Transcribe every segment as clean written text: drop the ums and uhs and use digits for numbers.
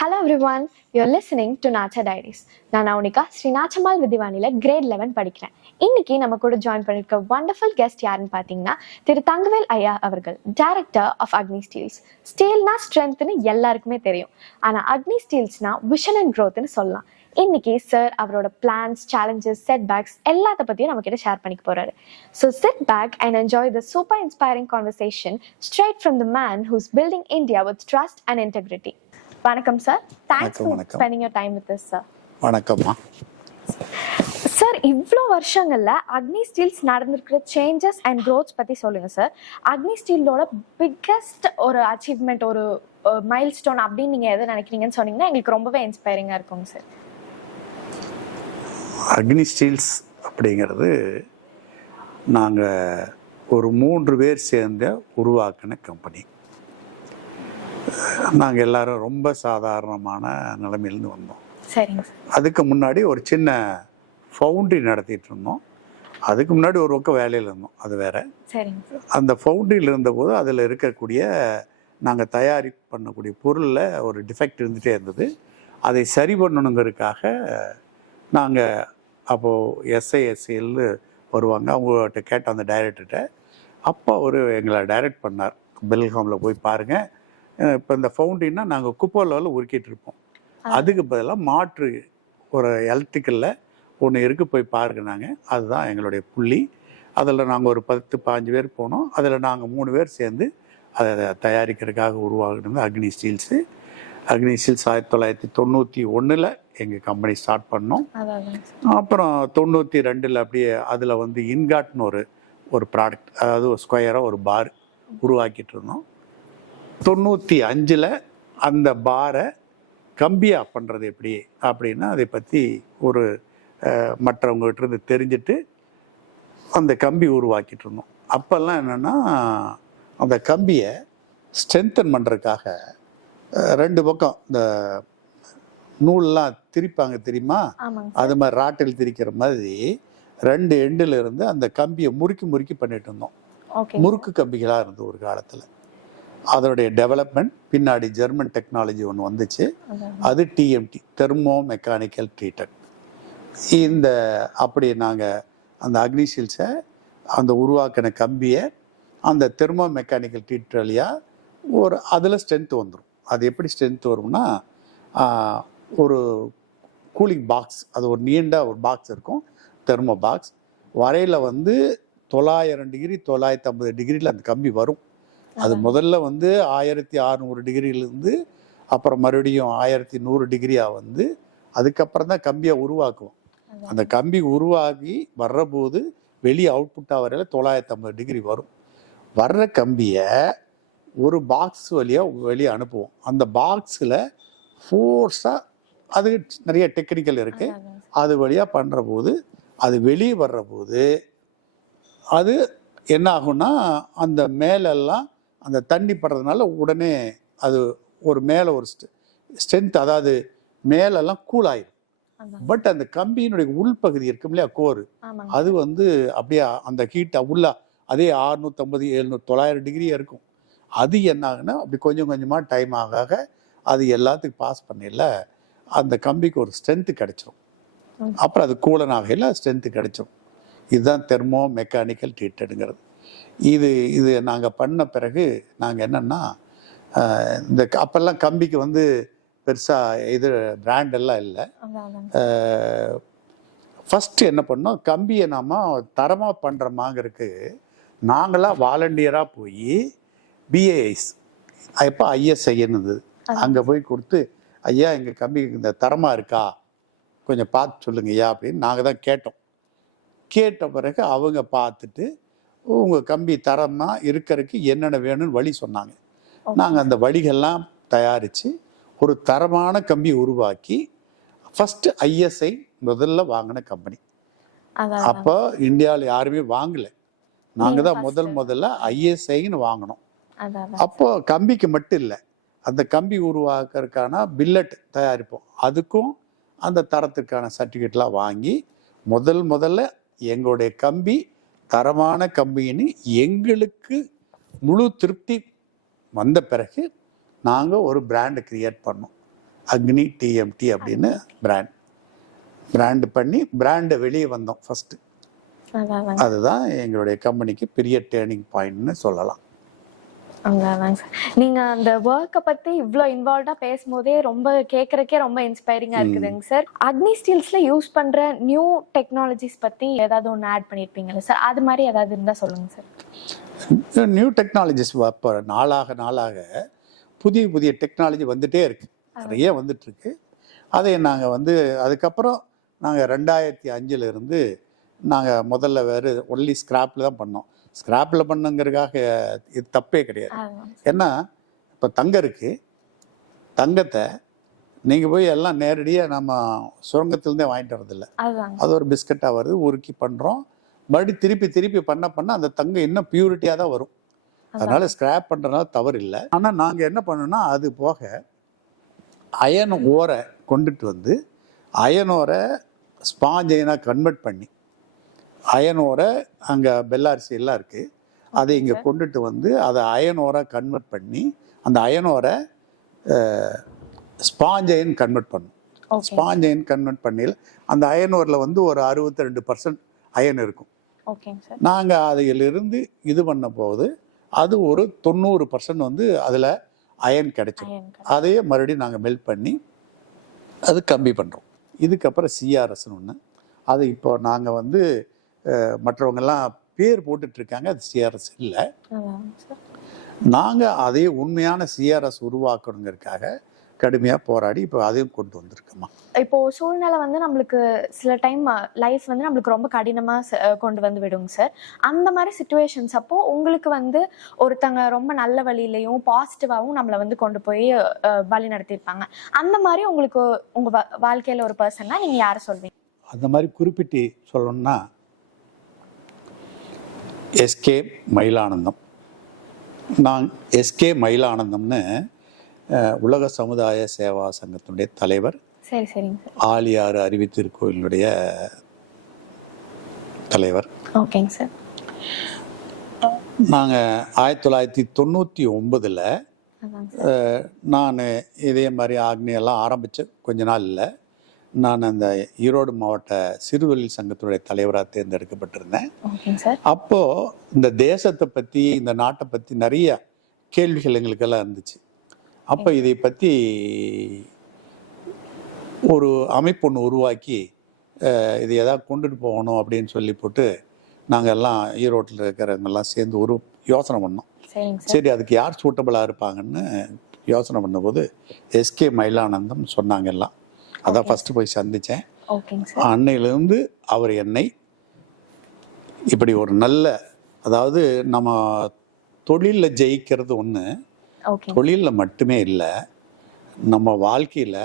Hello everyone, you're listening to Nacha Diaries. நான் நவுனிகா Sri Nachammal விதிவானில great 11 படிக்கிறேன். இன்னைக்கு நம்ம கூட ஜாயின் பண்ணிருக்க வண்டர்ஃபுல் கெஸ்ட் யாருன்னு பார்த்தீங்கன்னா திரு தங்கவேல் ஐயா அவர்கள், டைரக்டர் ஆஃப் அக்னி ஸ்டீல்ஸ். ஸ்டீல்னா ஸ்ட்ரென்த்னு எல்லாருக்குமே தெரியும், ஆனால் அக்னி ஸ்டீல்ஸ்னா விஷன் அண்ட் க்ரோத்னு சொல்லலாம். இன்னைக்கு சார் அவரோட பிளான்ஸ், சேலஞ்சஸ், செட்பேக்ஸ் எல்லாத்த பற்றியும் நம்ம கிட்ட ஷேர் பண்ணிக்க போறாரு. So sit back and enjoy the super inspiring conversation straight from the man who's building India with trust and integrity. வணக்கம் sir. Thanks for spending your time with us sir. வணக்கம்மா sir. இவ்வளோ வருஷங்கள்ல Agni Steels நடந்திருக்கிற changes and growths பத்தி சொல்லுங்க sir. Agni ஸ்டீலோட biggest ஒரு achievement, ஒரு மைல் ஸ்டோன் அப்படின்னு நீங்க எதை நினைக்கிறீங்கன்னு சொன்னீங்கன்னா எங்களுக்கு ரொம்பவே இன்ஸ்பைரிங்கா இருக்குங்க சார். அக்னி ஸ்டீல்ஸ் அப்படிங்கிறது நாங்கள் ஒரு 3 பேர் சேர்ந்த உருவாக்கின கம்பெனி. நாங்கள் எல்லாரும் ரொம்ப சாதாரணமான நிலைமையிலேருந்து வந்தோம். சரிங்க. அதுக்கு முன்னாடி ஒரு சின்ன ஃபவுண்ட்ரி நடத்திட்டு இருந்தோம். அதுக்கு முன்னாடி ஒரு பக்கம் வேலையில் இருந்தோம், அது வேற. சரிங்க. அந்த ஃபவுண்ட்ரியில் இருந்தபோது அதில் இருக்கக்கூடிய நாங்கள் தயாரி பண்ணக்கூடிய பொருளில் ஒரு டிஃபெக்ட் இருந்துகிட்டே இருந்தது. அதை சரி பண்ணணுங்கிறதுக்காக நாங்கள் அப்போது எஸ்ஐஎஸ்எல் வருவாங்க, அவங்ககிட்ட கேட்ட அந்த டைரக்டர்கிட்ட. அப்போ அவர் எங்களை டைரக்ட் பண்ணார், பெல்காமில் போய் பாருங்கள், இப்போ இந்த ஃபவுண்ட்ரின்னா நாங்கள் குப்போலாவில் உருக்கிட்டு இருப்போம், அதுக்கு பதிலாக மாற்று ஒரு எலக்ட்ரிக்கலில் ஒன்று இருக்குது, போய் பாருங்க. நாங்கள் அதுதான் எங்களுடைய புள்ளி. அதில் நாங்கள் ஒரு 10-15 பேர் போனோம். அதில் நாங்கள் 3 பேர் சேர்ந்து அதை தயாரிக்கிறதுக்காக உருவாகினது அக்னி ஸ்டீல்ஸு. அக்னி ஸ்டீல்ஸ் 1991 எங்கள் கம்பெனி ஸ்டார்ட் பண்ணோம். அப்புறம் 92 அப்படியே அதில் வந்து இன்காட்னு ஒரு ப்ராடக்ட், அதாவது ஒரு ஸ்கொயராக ஒரு பார் உருவாக்கிட்டு இருந்தோம். 95 அந்த பாரை கம்பியாக பண்ணுறது எப்படி அப்படின்னா அதை பற்றி ஒரு மற்றவங்ககிட்ட இருந்து தெரிஞ்சுட்டு அந்த கம்பி உருவாக்கிட்டு இருந்தோம். அப்போல்லாம் என்னென்னா அந்த கம்பியை ஸ்ட்ரென்தன் பண்ணுறதுக்காக 2 பக்கம் இந்த நூல்லாம் திரிப்பாங்க தெரியுமா, அது மாதிரி ராட்டில் திரிக்கிற மாதிரி 2 எண்டில் இருந்து அந்த கம்பியை முறுக்கி பண்ணிட்டு இருந்தோம். முறுக்கு கம்பிகளாக இருந்தது ஒரு காலத்தில். அதனுடைய டெவலப்மெண்ட் பின்னாடி ஜெர்மன் டெக்னாலஜி ஒன்று வந்துச்சு, அது டிஎம்டி, தெர்மோ மெக்கானிக்கல் ட்ரீட்டட். இந்த அப்படி நாங்கள் அந்த அக்னி ஸ்டீல்ஸை அந்த உருவாக்கின கம்பியை அந்த தெர்மோ மெக்கானிக்கல் ட்ரீட் வழியாக ஒரு அதில் ஸ்ட்ரென்த் வந்துடும். அது எப்படி ஸ்ட்ரென்த் வரும்னா, ஒரு கூலிங் பாக்ஸ், அது ஒரு நீண்ட ஒரு பாக்ஸ் இருக்கும், தெர்மோ பாக்ஸ். வரையில் வந்து 900 டிகிரி 950 டிகிரியில் அந்த கம்பி வரும். அது முதல்ல வந்து 1600 டிகிரியிலேருந்து அப்புறம் மறுபடியும் 1100 டிகிரியாக வந்து அதுக்கப்புறம் தான் கம்பியை உருவாக்குவோம். அந்த கம்பி உருவாகி வர்றபோது வெளியே அவுட்புட்டாக வரையில் 950 டிகிரி வரும். வர்ற கம்பியை ஒரு பாக்ஸ் வழியாக வெளியே அனுப்புவோம். அந்த பாக்ஸில் ஃபோர்ஸாக, அது நிறைய டெக்னிக்கல் இருக்குது, அது வழியாக பண்ணுற போது அது வெளியே வர்ற போது அது என்ன ஆகும்னா அந்த மேலெல்லாம் அந்த தண்ணி படுறதுனால உடனே அது ஒரு மேலே ஒரு ஸ்ட்ரென்த், அதாவது மேலெல்லாம் கூல் ஆயிடும். பட் அந்த கம்பியினுடைய உள்பகுதி இருக்கும் இல்லையா, கோர், அது வந்து அப்படியே அந்த ஹீட்டை உள்ள அதே 650 700 900 டிகிரியாக இருக்கும். அது என்ன ஆகுன்னா அப்படி கொஞ்சம் கொஞ்சமாக டைம் ஆக அது எல்லாத்துக்கும் பாஸ் பண்ணல அந்த கம்பிக்கு ஒரு ஸ்ட்ரென்த்து கிடைச்சிரும். அப்புறம் அது கூலன் ஆகையில் ஸ்ட்ரென்த்து கிடைச்சிரும். இதுதான் தெர்மோ மெக்கானிக்கல் ட்ரீட்டடுங்கிறது. இது நாங்கள் பண்ண பிறகு நாங்கள் என்னென்னா, இந்த அப்போல்லாம் கம்பிக்கு வந்து பெருசாக இது பிராண்டெல்லாம் இல்லை. ஃபஸ்ட்டு என்ன பண்ணோம், கம்பியை நாம் தரமாக பண்ணுறோமாங்கிறதுக்கு நாங்களாம் வாலண்டியராக போய் பிஏஐஸ், அப்போ ஐஎஸ்ஐன்னு இருந்தது, அங்கே போய் கொடுத்து, ஐயா எங்கள் கம்பி இந்த தரமாக இருக்கா கொஞ்சம் பார்த்து சொல்லுங்க ஐயா அப்படின்னு நாங்கள் தான் கேட்டோம். கேட்ட பிறகு அவங்க பார்த்துட்டு உங்கள் கம்பி தரமாக இருக்கிறதுக்கு என்னென்ன வேணும்னு வழி சொன்னாங்க. நாங்கள் அந்த வழிகள்லாம் தயாரித்து ஒரு தரமான கம்பி உருவாக்கி ஃபஸ்ட்டு ஐஎஸ்ஐ முதல்ல வாங்கின கம்பெனி. அப்போ இந்தியாவில் யாருமே வாங்கலை, நாங்கள் தான் முதல்ல ஐஎஸ்ஐன்னு வாங்கினோம். அப்போ கம்பிக்கு மட்டும் இல்லை, அந்த கம்பி உருவாக்குறதுக்கான பில்லட் தயாரிப்போம், அதுக்கும் அந்த தரத்துக்கான சர்டிஃபிகேட்லாம் வாங்கி முதல்ல எங்களுடைய கம்பி தரமான கம்பின்னு எங்களுக்கு முழு திருப்தி வந்த பிறகு நாங்கள் ஒரு பிராண்டு கிரியேட் பண்ணோம். அக்னி டிஎம்டி அப்படின்னு பிராண்ட் பண்ணி பிராண்டை வெளியே வந்தோம் ஃபஸ்ட்டு. அதுதான் எங்களுடைய கம்பெனிக்கு பெரிய டேர்னிங் பாயிண்ட்னு சொல்லலாம். சார் நீங்க அந்த ஒர்க்கை பத்தி இவ்வளோ இன்வால்வ்டா பேசும்போதே ரொம்ப கேட்கறக்கே ரொம்ப இன்ஸ்பைரிங்கா இருக்குதுங்க சார். அக்னி ஸ்டீல்ஸ்ல யூஸ் பண்ற நியூ டெக்னாலஜிஸ் பத்தி ஏதாவது ஒன்று ஆட் பண்ணியிருப்பீங்கல்ல சார், அது மாதிரி ஏதாவது இருந்தா சொல்லுங்க சார். நியூ டெக்னாலஜிஸ் இப்போ நாளாக புதிய புதிய டெக்னாலஜி வந்துட்டே இருக்கு, நிறைய வந்துட்டு இருக்கு. அதை நாங்கள் அதுக்கப்புறம் நாங்கள் 2005 இருந்து நாங்கள் முதல்ல வேறு ஒன்லி ஸ்கிராப்பில் தான் பண்ணோம். ஸ்கிராப்பில் பண்ணுங்கிறதுக்காக இது தப்பே கிடையாது. ஏன்னா இப்போ தங்கம் இருக்குது, தங்கத்தை நீங்கள் போய் எல்லாம் நேரடியாக நம்ம சுரங்கத்திலேருந்தே வாங்கிட்டு வரதில்லை. அது ஒரு பிஸ்கட்டாக வருது, உருக்கி பண்ணுறோம், மறுபடியும் திருப்பி பண்ண அந்த தங்கம் இன்னும் பியூரிட்டியாக தான் வரும். அதனால ஸ்கிராப் பண்ணுறதுனால தவறு இல்லை. ஆனால் நாங்கள் என்ன பண்ணோம்னா அது போக அயன் ஓரை கொண்டுட்டு வந்து அயன் ஓரை ஸ்பாஞ்சைனாக கன்வெர்ட் பண்ணி அயன் ஓரை அங்கே பெல்லாரிசி எல்லாம் இருக்குது, அதை இங்கே கொண்டுட்டு வந்து அதை அயன் ஓரை கன்வெர்ட் பண்ணி அந்த அயன் ஓரை ஸ்பாஞ்சைன் கன்வெர்ட் பண்ணும். ஸ்பாஞ்சைன் கன்வெர்ட் பண்ணியில் அந்த அயன் ஓரில் ஒரு 62% அயன் இருக்கும். நாங்கள் அதிலிருந்து இது பண்ண போது அது ஒரு 90% அதில் அயன் கிடைச்சிடும். அதையே மறுபடியும் நாங்கள் மெல்ட் பண்ணி அது கம்மி பண்ணுறோம். இதுக்கப்புறம் சிஆர்எஸ்ன்னு ஒன்று, அது இப்போ நாங்கள் மற்றவங்கெல்லாம் பேர் போட்டுட்ருக்காங்க, அது சிஆர்எஸ் இல்லை. நாங்கள் அதே உண்மையான சிஆர்எஸ் உருவாக்கணுங்கிறதுக்காக கடுமையாக போராடி இப்போ அதையும் கொண்டு வந்திருக்கோமா. இப்போ சூழ்நிலை நம்மளுக்கு சில டைம் லைஃப் நம்மளுக்கு ரொம்ப கடினமாக கொண்டு வந்து விடுங்க சார். அந்த மாதிரி சுச்சுவேஷன்ஸ் அப்போ உங்களுக்கு ஒருத்தங்க ரொம்ப நல்ல வழியிலையும் பாசிட்டிவாகவும் நம்மளை கொண்டு போய் வழி நடத்தியிருப்பாங்க. அந்த மாதிரி உங்களுக்கு உங்கள் வாழ்க்கையில் ஒரு பர்சன்னா நீங்கள் யாரை சொல்வீங்க? அந்த மாதிரி குறிப்பிட்டு சொல்லணும்னா எஸ்கே மயிலானந்தம். நான் எஸ்கே மயிலானந்தம்னு உலக சமுதாய சேவா சங்கத்தினுடைய தலைவர், ஆலியாறு அறிவித்திருக்கோயிலுடைய தலைவர். ஓகேங்க சார். நாங்கள் 1999 நான் இதே மாதிரி ஆக்னியெல்லாம் ஆரம்பித்த கொஞ்ச நாள் இல்லை, நான் அந்த ஈரோடு மாவட்ட சிறுதொழில் சங்கத்தினுடைய தலைவராக தேர்ந்தெடுக்கப்பட்டிருந்தேன். அப்போது இந்த தேசத்தை பற்றி இந்த நாட்டை பற்றி நிறைய கேள்விகள் எங்களுக்கெல்லாம் இருந்துச்சு. அப்போ இதை பற்றி ஒரு அமைப்பு ஒன்று உருவாக்கி இது எதாவது கொண்டுட்டு போகணும் அப்படின்னு சொல்லி போட்டு நாங்கள் எல்லாம் ஈரோட்டில் இருக்கிறவங்கெல்லாம் சேர்ந்து ஒரு யோசனை பண்ணோம். சரி, அதுக்கு யார் சூட்டபிளாக இருப்பாங்கன்னு யோசனை பண்ணும்போது எஸ்கே மயிலானந்தம் சொன்னாங்க எல்லாம். அதான் ஃபஸ்ட்டு போய் சந்தித்தேன். அன்னையிலேருந்து அவர் என்னை இப்படி ஒரு நல்ல, அதாவது நம்ம தொழிலில் ஜெயிக்கிறது ஒன்று, தொழிலில் மட்டுமே இல்லை, நம்ம வாழ்க்கையில்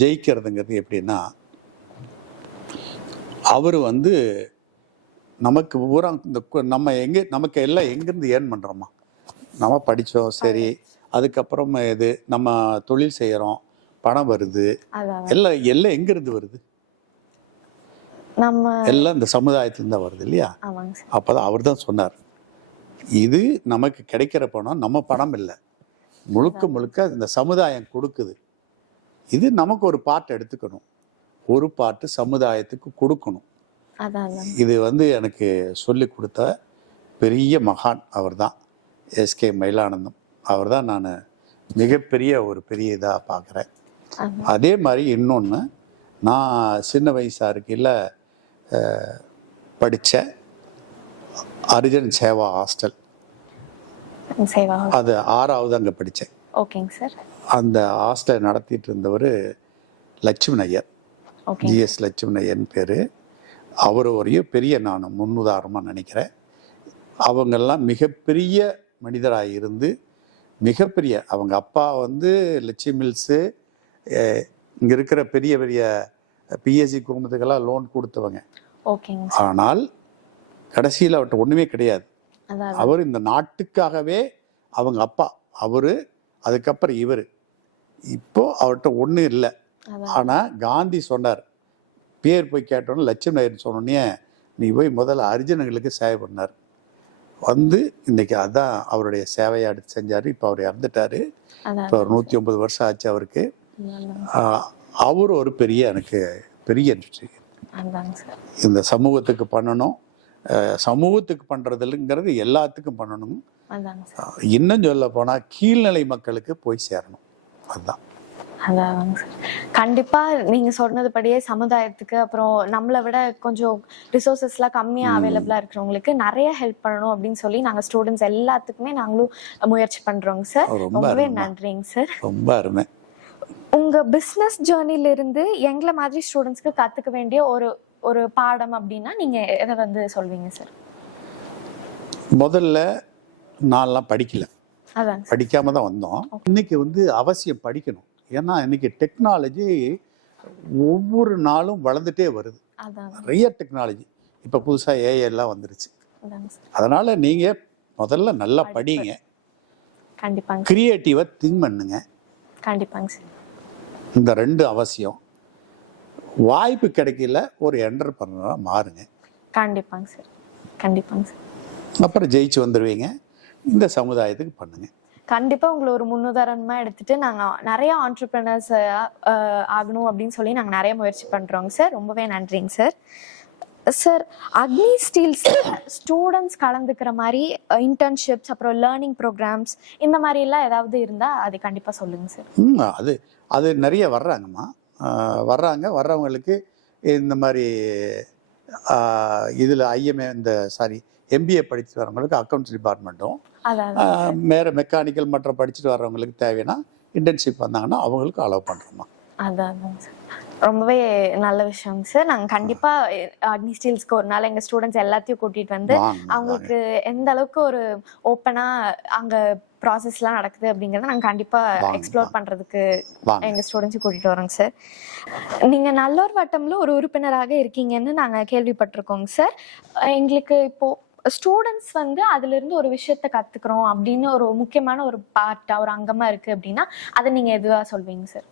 ஜெயிக்கிறதுங்கிறது எப்படின்னா, அவர் நமக்கு பூரா இந்த நமக்கு எல்லாம் எங்கேருந்து ஏர்ன் பண்ணுறோமா, நம்ம படித்தோம் சரி, அதுக்கப்புறம் நம்ம தொழில் செய்கிறோம், பணம் வருது, எல்லாம் எங்கேருந்து வருது? எல்லாம் இந்த சமுதாயத்துலேருந்து தான் வருது இல்லையா? அப்போதான் அவர் தான் சொன்னார், இது நமக்கு கிடைக்கிற பணம் நம்ம பணம் இல்லை, முழுக்க இந்த சமுதாயம் கொடுக்குது, இது நமக்கு ஒரு பார்ட் எடுத்துக்கணும், ஒரு பார்ட்டு சமுதாயத்துக்கு கொடுக்கணும். இது எனக்கு சொல்லி கொடுத்த பெரிய மகான் அவர் தான், எஸ்கே மயிலானந்தம். அவர் தான் நான் மிகப்பெரிய ஒரு பெரிய இதாக பார்க்குறேன். அதே மாதிரி இன்னொன்று, நான் சின்ன வயசாக இருக்கையில் படித்த அரிஜன் சேவா ஹாஸ்டல், அது 6வது அங்கே படித்தேன். ஓகேங்க சார். அந்த ஹாஸ்டலை நடத்திட்டு இருந்தவர் லட்சுமண ஐயர், ஜிஎஸ் லட்சுமண ஐயர்னு பேர். அவர் ஒரு பெரிய நான் முன்னுதாரணமாக நினைக்கிறேன். அவங்கெல்லாம் மிகப்பெரிய மனிதராக இருந்து மிகப்பெரிய, அவங்க அப்பா லட்சுமி மில்ஸு, இங்கே இருக்கிற பெரிய பெரிய பிஎஸ்சி குடும்பத்துக்கெல்லாம் லோன் கொடுத்தவங்க. ஆனால் கடைசியில் அவர்கிட்ட ஒன்றுமே கிடையாது. அவர் இந்த நாட்டுக்காகவே, அவங்க அப்பா அவர், அதுக்கப்புறம் இவர், இப்போ அவர்கிட்ட ஒன்றும் இல்லை. ஆனால் காந்தி சொன்னார், பேர் போய் கேட்டோன்னு லட்சுமி நாயர் சொன்னோடனே நீ போய் முதல்ல அரிஜனங்களுக்கு சேவை பண்ணார். வந்து இன்னைக்கு அதான் அவருடைய சேவையை அடுத்து செஞ்சார். இப்போ அவர் இறந்துட்டார். இப்போ 109 வருஷம் ஆச்சு அவருக்கு. அவர் ஒரு பெரிய எனக்கு பெரிய இந்த சமூகத்துக்கு பண்ணணும். சமூகத்துக்கு பண்ணுறதுங்கிறது எல்லாத்துக்கும் பண்ணணும். இன்னும் சொல்ல போனால் கீழ்நிலை மக்களுக்கு போய் சேரணும். அதுதான். அதான் சார். கண்டிப்பா நீங்க சொன்னதுபடியே சமுதாயத்துக்கு, அப்புறம் நம்மளை விட கொஞ்சம் ரிசோர்சஸ்லாம் கம்மியா அவைலபிளா இருக்கிறவங்களுக்கு நிறைய ஹெல்ப் பண்ணணும் அப்படின்னு சொல்லி நாங்க ஸ்டூடெண்ட்ஸ் எல்லாத்துக்குமே நாங்களும் முயற்சி பண்றோங்க சார். ரொம்பவே நன்றிங்க சார். ரொம்ப அருமை. உங்க பிசினஸ் ஜேர்னில இருந்து எங்களை மாதிரி ஸ்டூடெண்ட்ஸ்க்கு கத்துக்க வேண்டிய ஒரு பாடம் அப்படின்னா நீங்க எதை வந்து சொல்வீங்க சார்? முதல்ல நான்லாம் படிக்கல, அதான் படிக்காம தான் வந்தோம். இன்னைக்கு வந்து அவசியம் படிக்கணும். ஏன்னா இன்னைக்கு டெக்னாலஜி ஒவ்வொரு நாளும் வளர்ந்துட்டே வருது. நிறைய டெக்னாலஜி இப்போ புதுசாக ஏஐ எல்லாம் வந்துருச்சு. அதனால நீங்க முதல்ல நல்லா படிங்க. கண்டிப்பாங்க. கிரியேட்டிவா திங்க் பண்ணுங்க. கண்டிப்பாங்க சார். இந்த 2 அவசியம். வாய்ப்பு கிடைக்கல ஒரு என்டர்பிரனரா மாறுங்க. கண்டிப்பாங்க சார். கண்டிப்பாங்க சார். அப்புறம் ஜெயிச்சு வந்துடுவீங்க. இந்த சமுதாயத்துக்கு பண்ணுங்க. கண்டிப்பா உங்களை ஒரு முன்னுதாரணமா எடுத்துட்டு நாங்க நிறைய ஆண்டர்பிரினர்ஸ் ஆகணும் அப்படின்னு சொல்லி நாங்க நிறைய முயற்சி பண்றோங்க சார். ரொம்பவே நன்றிங்க சார். சார், அக்னி ஸ்டீல்ஸ் ஸ்டூடெண்ட்ஸ் கலந்துக்கிற மாதிரி இன்டர்ன்ஷிப்ஸ், அப்புறம் லேர்னிங் ப்ரோக்ராம்ஸ் இந்த மாதிரி எல்லாம் ஏதாவது இருந்தா அது கண்டிப்பா சொல்லுங்க சார். அது நிறைய வர்றாங்கம்மா. வர்றவங்களுக்கு இந்த மாதிரி இதில் எம்பிஏ படிச்சுட்டு வரவங்களுக்கு அக்கௌண்ட்ஸ் டிபார்ட்மெண்ட்டும், வேற மெக்கானிக்கல் மற்ற படிச்சுட்டு வர்றவங்களுக்கு தேவைன்னா இன்டர்ன்ஷிப் வந்தாங்கன்னா அவங்களுக்கு அலோவ் பண்ணுறோம்மா. அதான் சார். ரொம்பவே நல்ல விஷயம் சார். நாங்கள் கண்டிப்பாக அக்னி ஸ்டீல்ஸ்க்கு ஒரு நாள் எங்கள் ஸ்டூடெண்ட்ஸ் எல்லாத்தையும் கூட்டிகிட்டு வந்து அவங்களுக்கு எந்த அளவுக்கு ஒரு ஓப்பனாக அங்கே ப்ராசஸ்லாம் நடக்குது அப்படிங்கிறத நாங்கள் கண்டிப்பாக எக்ஸ்ப்ளோர் பண்ணுறதுக்கு எங்கள் ஸ்டூடெண்ட்ஸையும் கூட்டிகிட்டு வரோங்க சார். நீங்கள் நல்லோர் வட்டம்ல ஒரு உறுப்பினராக இருக்கீங்கன்னு நாங்கள் கேள்விப்பட்டிருக்கோங்க சார். எங்களுக்கு இப்போது ஸ்டூடெண்ட்ஸ் வந்து அதுல இருந்து ஒரு விஷயத்த கத்துக்கிறோம் அப்படின்னு ஒரு முக்கியமான ஒரு பார்ட்டா ஒரு அங்கமா இருக்கு அப்படின்னா அதை நீங்க எதுவா சொல்வீங்க சார்?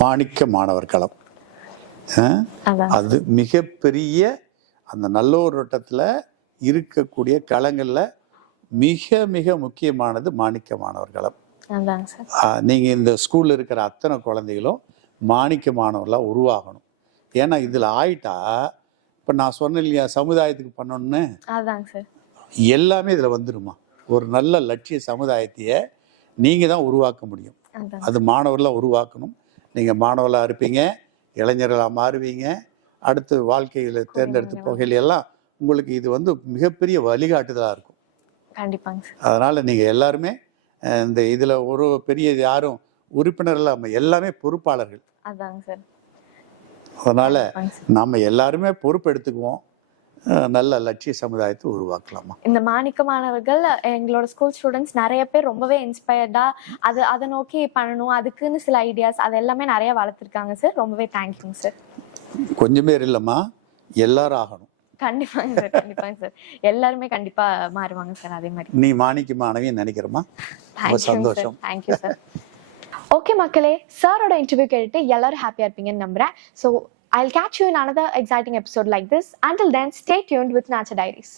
மாணிக்க மாணவர் களம் அது மிகப்பெரிய அந்த நல்லோர் வட்டத்துல இருக்கக்கூடிய களங்கள்ல மிக மிக முக்கியமானது மாணிக்க மாணவர் களம். நீங்க இந்த ஸ்கூல்ல இருக்கிற அத்தனை குழந்தைகளும் மாணிக்க மாணவர்களா உருவாகணும். ஏன்னா இதுல ஆயிட்டா இப்போ நான் சொன்னேன் இல்லையா சமுதாயத்துக்கு பண்ணணும்னு, எல்லாமே இதில் வந்துடுமா. ஒரு நல்ல லட்சிய சமுதாயத்தையே நீங்கள் தான் உருவாக்க முடியும். அது மாணவர்களாக உருவாக்கணும். நீங்கள் மாணவர்களாக இருப்பீங்க, இளைஞர்களாக மாறுவீங்க. அடுத்து வாழ்க்கையில் தேர்ந்தெடுத்து போகையில எல்லாம் உங்களுக்கு இது வந்து மிகப்பெரிய வழிகாட்டுதலாக இருக்கும். கண்டிப்பாங்க. அதனால் நீங்கள் எல்லாருமே இந்த இதில் ஒரு பெரிய யாரும் உறுப்பினர்கள் எல்லாமே பொறுப்பாளர்கள். அதாங்க சார். அதனால நாம எல்லாருமே பொறுப்பு எடுத்துக்குவோம். நல்ல லட்சிய சமுதாயத்தை உருவாக்கலாமா. இந்த மாணிக்க மாணவர்கள் எங்களோட ஸ்கூல் ஸ்டூடெண்ட்ஸ் நிறைய பேர் ரொம்பவே இன்ஸ்பயர்டா அதை நோக்கி பண்ணணும், அதுக்குன்னு சில ஐடியாஸ் அது எல்லாமே நிறைய வளர்த்துருக்காங்க சார். ரொம்பவே தேங்க்யூங்க சார். கொஞ்சம் பேர் இல்லம்மா, எல்லாரும் ஆகணும். கண்டிப்பாங்க சார். கண்டிப்பாங்க சார். எல்லாருமே கண்டிப்பா மாறுவாங்க சார். அதே மாதிரி நீ மாணிக்க மாணவின்னு நினைக்கிறமா? சந்தோஷம். Thank you sir. ஓகே மக்களே, சாரோட இன்டர்வியூ கேட்டுட்டு எல்லாரும் ஹாப்பியா இருப்பீங்கன்னு நம்புறேன். So I'll catch you in another exciting episode like this. Until then, stay tuned with Nacha Diaries.